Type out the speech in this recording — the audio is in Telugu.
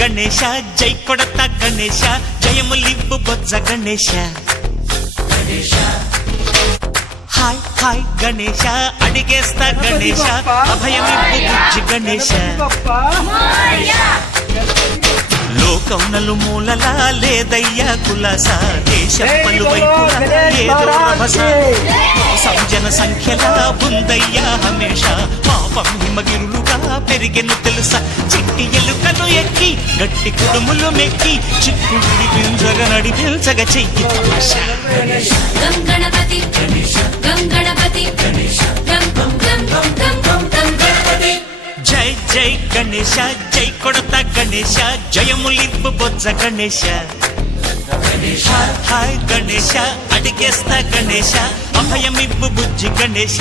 గణేశ జై కొడత గణేశ జయములివ్వు బొజ్జ గణేశ హాయ్ హాయ్ గణేశ అడిగేస్తా గణేశ అభయమివ్వు బుజ్జి గణేశ లోకం నలుమూలలా లేదయ్యా కులాస దేశం పలువైపులా ఏదో రభస సంజన సంఖ్యలా ఉందయ్యా హమేష పాపం హిమగిరులుగా పెరిగెను తెలుసా చిట్టి ఎలుకను ఎక్కి గట్టి కుడుములు మెక్కి చిక్కుడి పింజగ నడిపించగ చెయ్యి తమాషా గం గణపతి గం గణపతి గం గం గం గం గం గం గణపతి జై జై గణేశ జై కొడత గణేశ జయములివ్వు బొజ్జ గణేశ హాయ్ హాయ్ గణేశ అడిగేస్తా గణేశ అభయమివ్వు బుజ్జి గణేశ